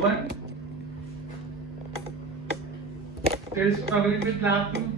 No one? Still struggling with lab 2?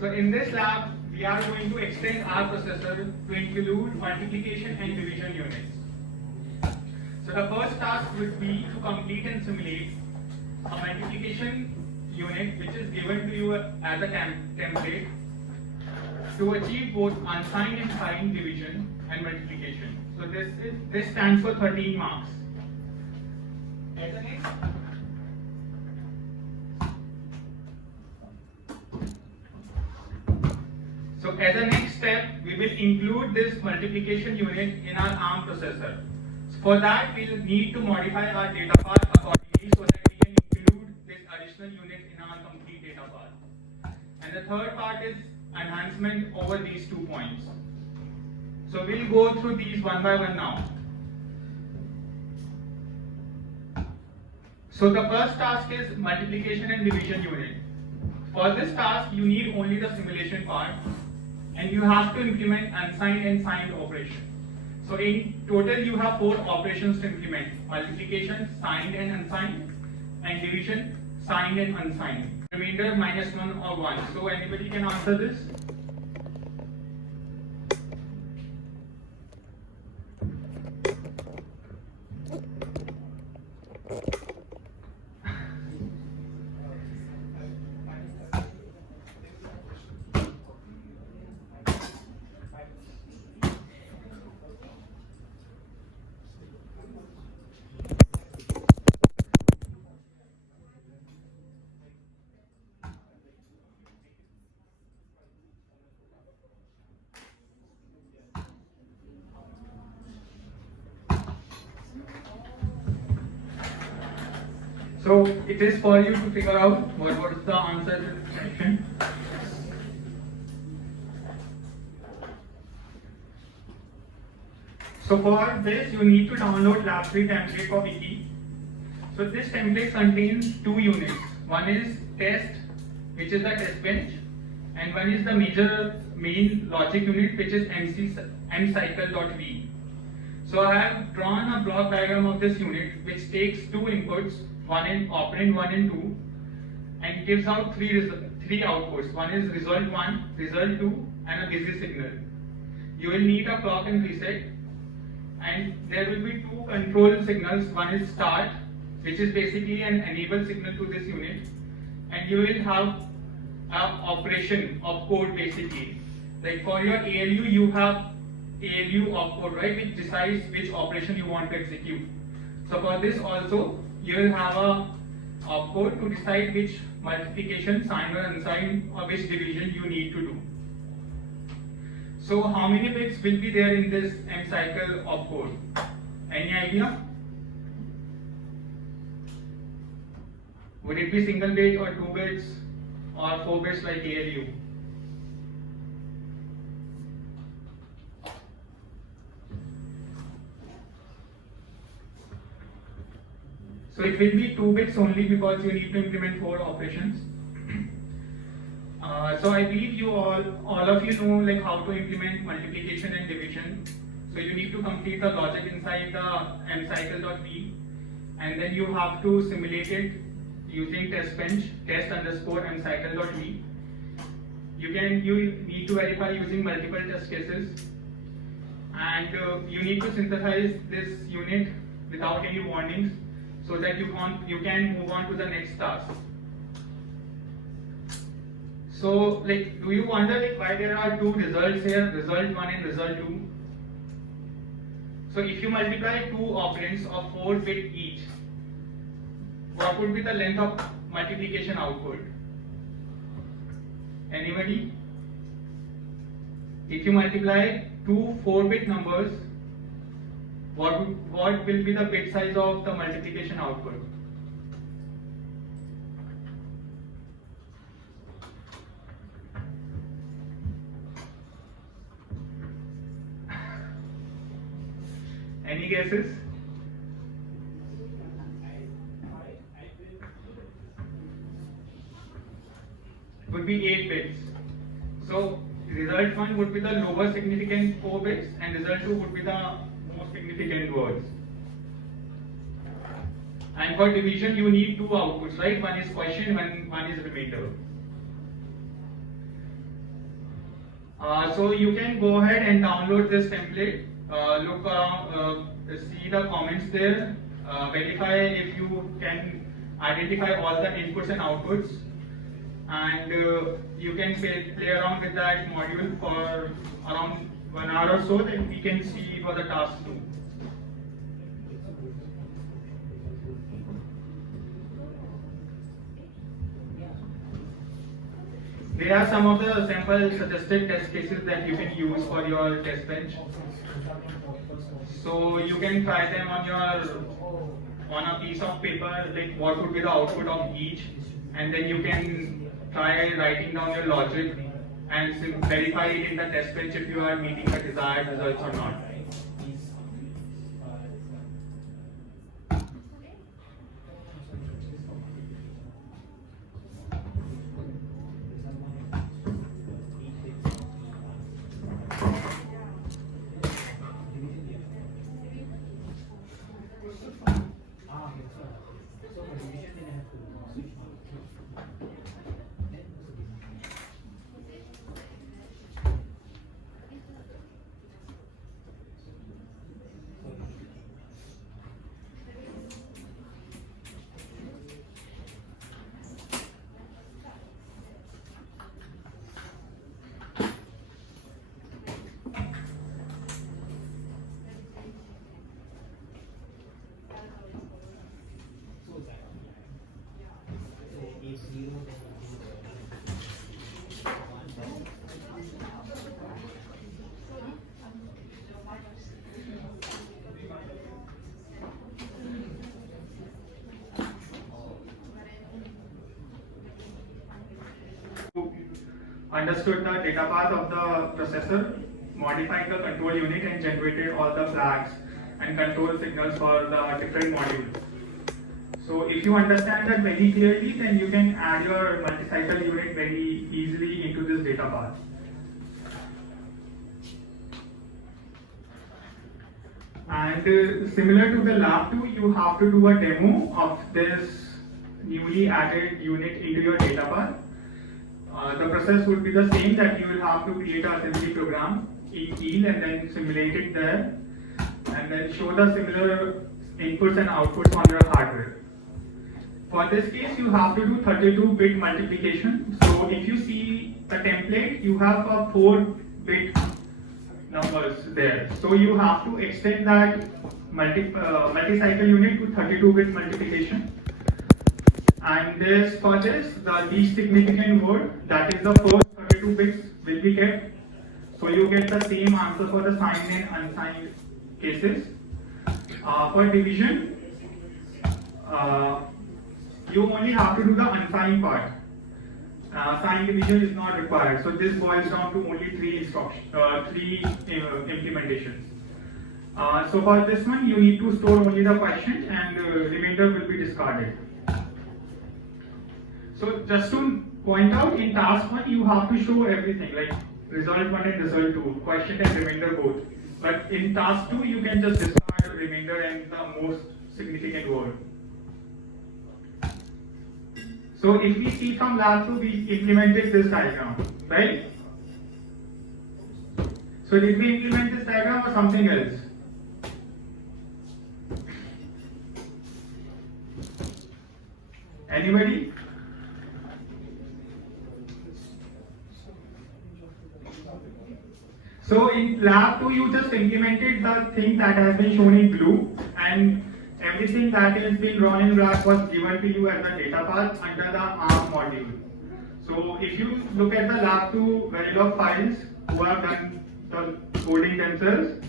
So in this lab, we are going to extend our processor to include multiplication and division units. So the first task would be to complete and simulate a multiplication unit which is given to you as a template to achieve both unsigned and signed division and multiplication. So this stands for 13 marks. As a next, as a next step, we will include this multiplication unit in our ARM processor. So for that, we will need to modify our data path accordingly so that we can include this additional unit in our complete data path. And the third part is enhancement over these 2 points. So we'll go through these one by one now. So the first task is multiplication and division unit. For this task, you need only the simulation part, and you have to implement unsigned and signed operation. So in total, you have 4 operations to implement: multiplication, signed and unsigned, and division, signed and unsigned. Remainder -1 or 1. So anybody can answer this? So it is for you to figure out what was the answer to this question. So for this, you need to download Lab 3 template for Wiki. So this template contains 2 units. One is test, which is the test bench, and one is the main logic unit, which is mcycle.v. So I have drawn a block diagram of this unit, which takes 2 inputs, operand 1 and 2, and gives out 3 outputs. One is result 1, result 2, and a busy signal. You will need a clock and reset, and there will be 2 control signals. One is start, which is basically an enable signal to this unit, and you will have an operation of code basically. Like for your ALU, you have ALU opcode, right, which decides which operation you want to execute. So for this also, you will have a opcode to decide which multiplication, signed or unsigned, or which division you need to do. So how many bits will be there in this mcycle opcode? Any idea? Would it be single bit or 2 bits or 4 bits like ALU? So it will be 2 bits only because you need to implement 4 operations. So I believe you all of you know like how to implement multiplication and division. So you need to complete the logic inside the mcycle.v, and then you have to simulate it using test bench test_mcycle.v. You need to verify using multiple test cases, and you need to synthesize this unit without any warnings so that you can move on to the next task. So like, do you wonder like why there are 2 results here, result 1 and result 2? So if you multiply 2 operands of 4 bit each, what would be the length of multiplication output? Anybody? If you multiply 2 4-bit numbers, what will be the bit size of the multiplication output? Any guesses? Would be 8 bits. So result 1 would be the lower significant 4 bits and result 2 would be the most significant words. And for division you need two outputs, right? One is question, one is remainder. So you can go ahead and download this template, look around, see the comments there, verify if you can identify all the inputs and outputs, and you can play around with that module for around 1 hour or so, then we can see for the task 2. There are some of the sample suggested test cases that you can use for your test bench. So you can try them on a piece of paper, like what would be the output of each, and then you can try writing down your logic and verify it in the test bench if you are meeting the desired results or not. Understood the data path of the processor, modified the control unit and generated all the flags and control signals for the different modules. So if you understand that very clearly, then you can add your multi-cycle unit very easily into this data path. And similar to the lab 2, you have to do a demo of this newly added unit into your data path. The process would be the same, that you will have to create an assembly program in Eel and then simulate it there and then show the similar inputs and outputs on your hardware. For this case, you have to do 32-bit multiplication. So if you see the template, you have a 4-bit numbers there. So you have to extend that multi-cycle unit to 32-bit multiplication. And for this, the least significant word, that is the first 32 bits, will be kept. So you get the same answer for the signed and unsigned cases. For division, you only have to do the unsigned part. Signed division is not required. So this boils down to only 3 implementations. So for this one, you need to store only the question and remainder will be discarded. So just to point out, in task 1 you have to show everything, like result 1 and result 2, question and remainder both. But in task 2 you can just discard remainder and the most significant word. So if we see from lab 2, we implemented this diagram, right? So did we implement this diagram or something else? Anybody? So in lab 2, you just implemented the thing that has been shown in blue, and everything that is being drawn in black was given to you as a data path under the ARM module. So if you look at the lab 2 Verilog files who have done the coding themselves,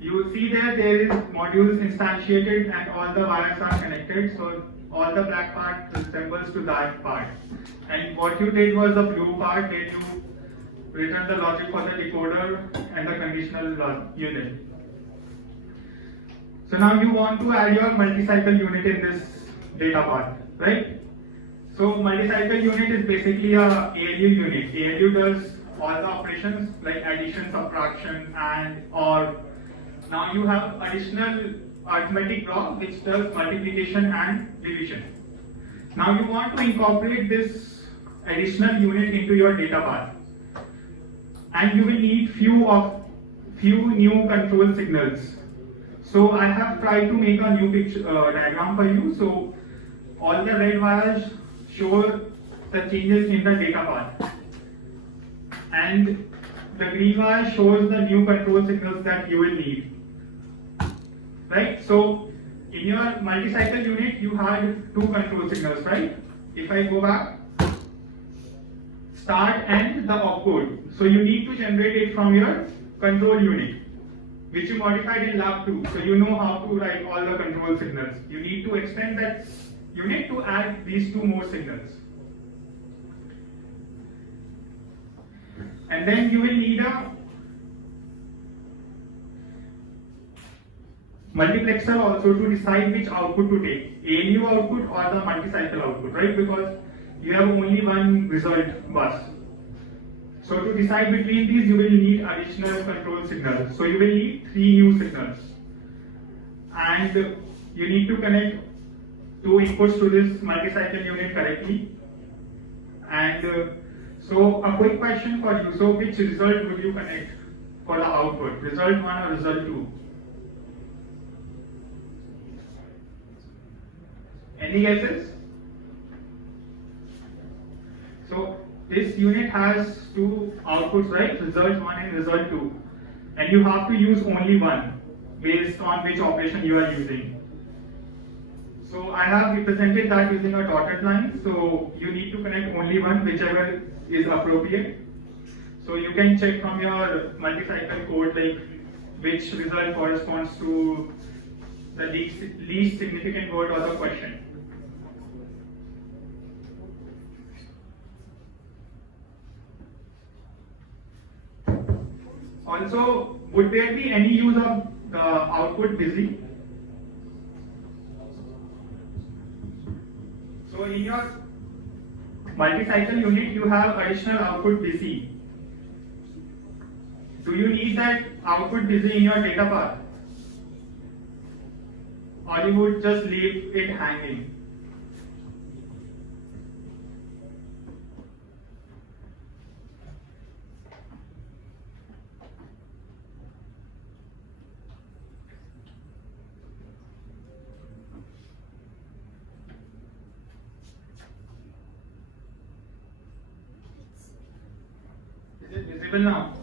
you see there is modules instantiated and all the wires are connected. So all the black part resembles to that part. And what you did was the blue part, where you return the logic for the decoder and the conditional unit. So now you want to add your multi-cycle unit in this data path, right? So multi-cycle unit is basically a ALU unit. ALU does all the operations like addition, subtraction, and or. Now you have additional arithmetic block which does multiplication and division. Now you want to incorporate this additional unit into your data path, and you will need few new control signals. So I have tried to make a new picture diagram for you. So all the red wires show the changes in the data path, and the green wire shows the new control signals that you will need. Right? So in your multi-cycle unit, you had two control signals, right? If I go back, start and the opcode. So you need to generate it from your control unit, which you modified in lab 2. So you know how to write all the control signals. You need to extend that unit to add these two more signals. And then you will need a multiplexer also to decide which output to take, ALU output or the multi-cycle output, right? Because you have only one result bus. So to decide between these, you will need additional control signals. So you will need 3 new signals. And you need to connect 2 inputs to this multi-cycle unit correctly. And so a quick question for you. So which result would you connect for the output? Result 1 or result 2? Any guesses? So this unit has 2 outputs, right? Result 1 and result 2. And you have to use only one based on which operation you are using. So I have represented that using a dotted line. So you need to connect only one, whichever is appropriate. So you can check from your multi-cycle code like which result corresponds to the least significant word or the question. Also, would there be any use of the output busy? So in your multi-cycle unit, you have additional output busy. Do you need that output busy in your data path? Or you would just leave it hanging? Is it visible now?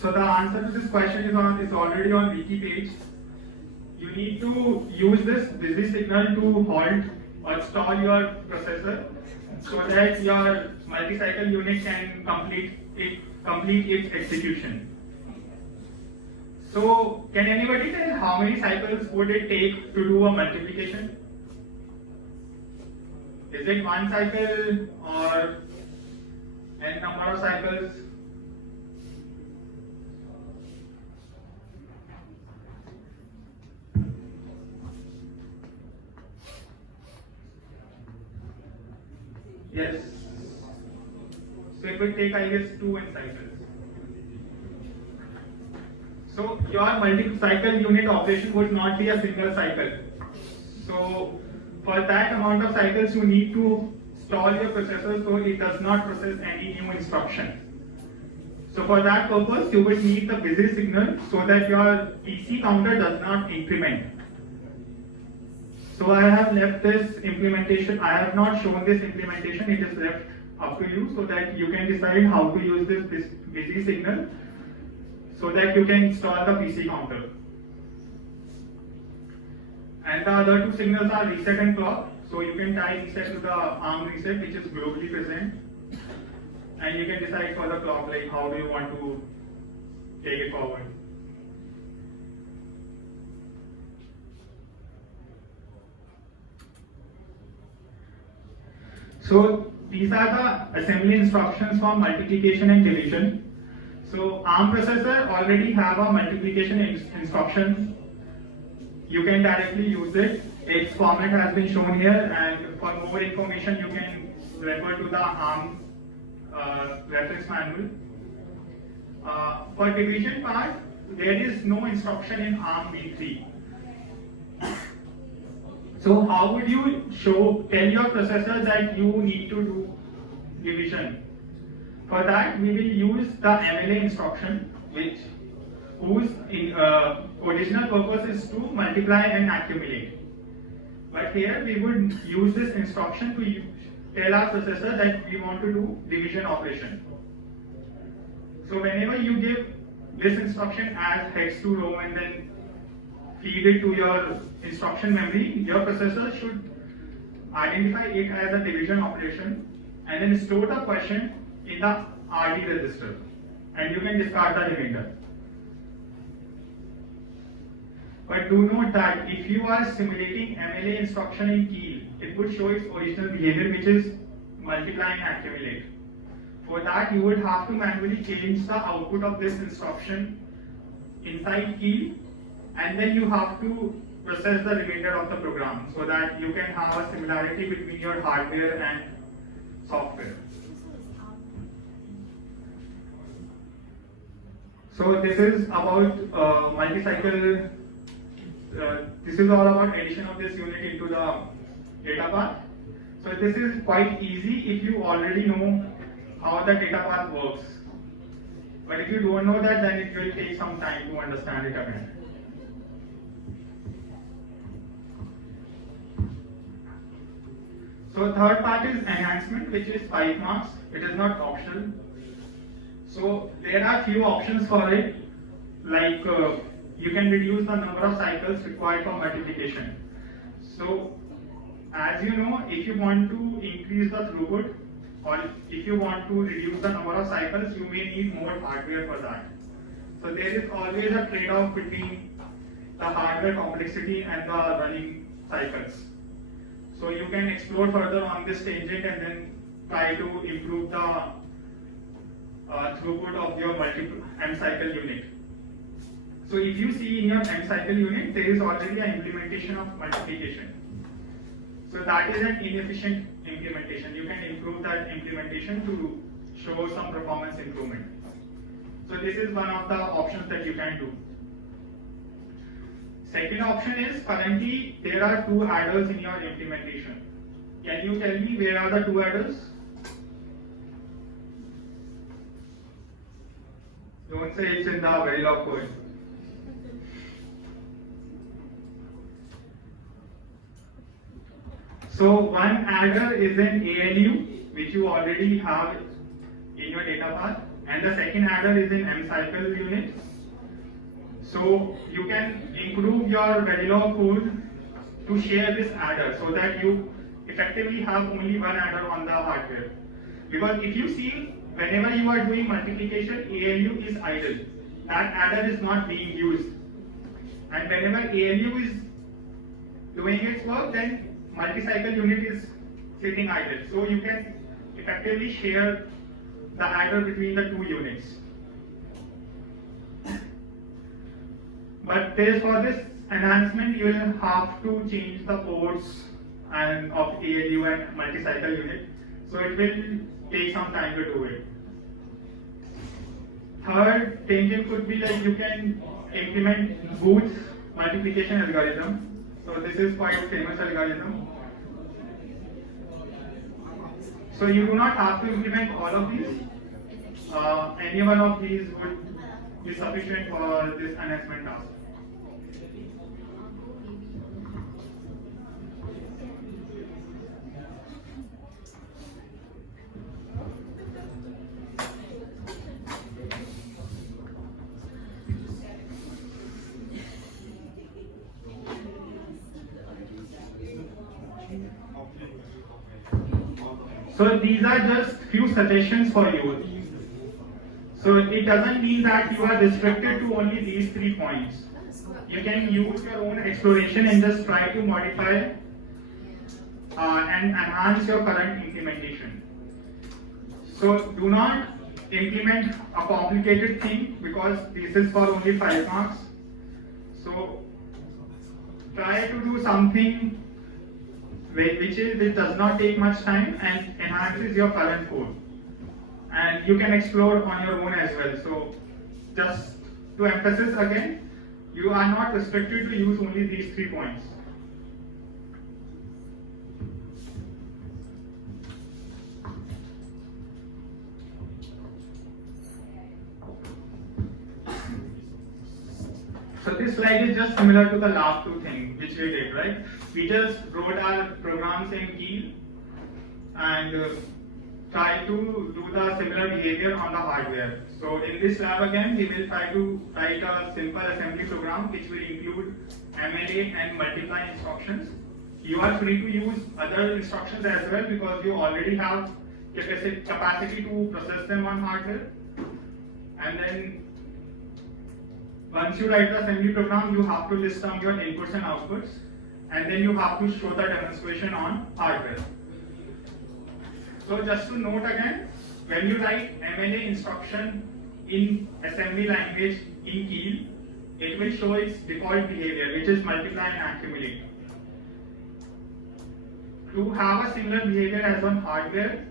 So the answer to this question is already on wiki page. You need to use this busy signal to halt or stall your processor so that your multi-cycle unit can complete its execution. So can anybody tell how many cycles would it take to do a multiplication? Is it 1 cycle or n number of cycles? Yes. So it will take, I guess, 2 n cycles. So your multi-cycle unit operation would not be a single cycle. So for that amount of cycles, you need to stall your processor so it does not process any new instruction. So for that purpose, you would need the busy signal so that your PC counter does not increment. So I have left this implementation, I have not shown this implementation, it is left up to you so that you can decide how to use this busy signal so that you can install the PC counter. And the other 2 signals are reset and clock. So you can tie reset to the ARM reset which is globally present. And you can decide for the clock like how do you want to take it forward. So these are the assembly instructions for multiplication and division. So ARM processor already have a multiplication instruction. You can directly use it. Its format has been shown here, and for more information you can refer to the ARM reference manual. For division part, there is no instruction in ARM v3. So how would you tell your processor that you need to do division? For that, we will use the MLA instruction, whose original purpose is to multiply and accumulate. But here we would use this instruction to tell our processor that we want to do division operation. So whenever you give this instruction as hex to row and then feed it to your instruction memory, your processor should identify it as a division operation and then store the quotient in the RD register, and you can discard the remainder. But do note that if you are simulating MLA instruction in Keel, it would show its original behavior, which is multiply and accumulate. For that, you would have to manually change the output of this instruction inside Keel, and then you have to process the remainder of the program so that you can have a similarity between your hardware and software. So this is about multi-cycle. This is all about addition of this unit into the data path. So this is quite easy if you already know how the data path works. But if you don't know that, then it will take some time to understand it again. So third part is enhancement, which is 5 marks. It is not optional. So there are few options for it, like you can reduce the number of cycles required for multiplication. So as you know, if you want to increase the throughput, or if you want to reduce the number of cycles, you may need more hardware for that. So there is always a trade-off between the hardware complexity and the running cycles. So you can explore further on this tangent and then try to improve the throughput of your M cycle unit. So if you see in your M cycle unit, there is already an implementation of multiplication. So that is an inefficient implementation. You can improve that implementation to show some performance improvement. So this is one of the options that you can do. Second option is, currently there are 2 adders in your implementation. Can you tell me where are the 2 adders? Don't say it's in the Verilog code. So one adder is an ALU, which you already have in your data path, and the second adder is an M cycle unit. So you can improve your Verilog code to share this adder so that you effectively have only one adder on the hardware. Because if you see, whenever you are doing multiplication, ALU is idle. That adder is not being used. And whenever ALU is doing its work, then multi-cycle unit is sitting idle. So you can effectively share the adder between the 2 units. But for this enhancement, you will have to change the ports of ALU and multi-cycle unit. So it will take some time to do it. Third tangent could be like you can implement Booth's multiplication algorithm. So this is quite famous algorithm. So you do not have to implement all of these. Any one of these would be sufficient for this enhancement task. So these are just few suggestions for you. So it doesn't mean that you are restricted to only these 3 points. You can use your own exploration and just try to modify and enhance your current implementation. So do not implement a complicated thing because this is for only 5 marks. So try to do something which does not take much time and enhances your current code. And you can explore on your own as well. So just to emphasize again, you are not restricted to use only these 3 points. So this slide is just similar to the last 2 things which we did, right? We just wrote our programs in Keel and try to do the similar behavior on the hardware. So in this lab again, we will try to write a simple assembly program which will include MLA and multiply instructions. You are free to use other instructions as well because you already have capacity to process them on hardware. And then once you write the assembly program, you have to list down your inputs and outputs, and then you have to show the demonstration on hardware. So just to note again, when you write MLA instruction in assembly language in Keel, it will show its default behavior, which is multiply and accumulate. To have a similar behavior as on hardware,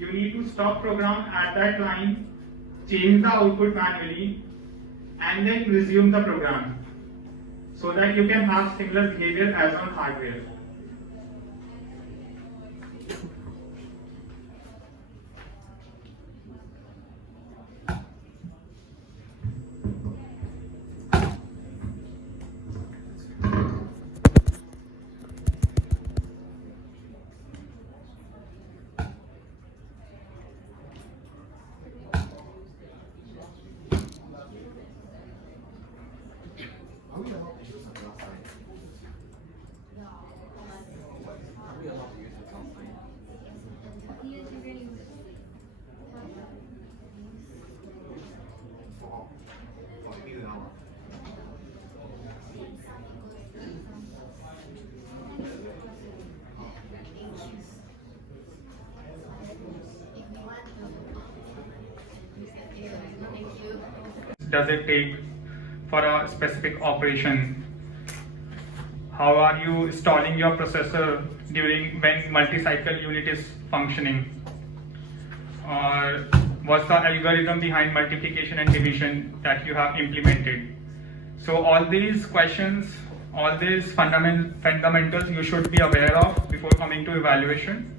you need to stop program at that line, change the output manually, and then resume the program so that you can have similar behavior as on hardware. Does it take for a specific operation? How are you stalling your processor during when multi-cycle unit is functioning? Or what's the algorithm behind multiplication and division that you have implemented? So all these questions, all these fundamentals you should be aware of before coming to evaluation,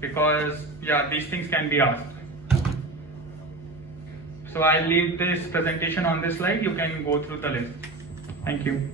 because yeah, these things can be asked. So I'll leave this presentation on this slide. You can go through the list. Thank you.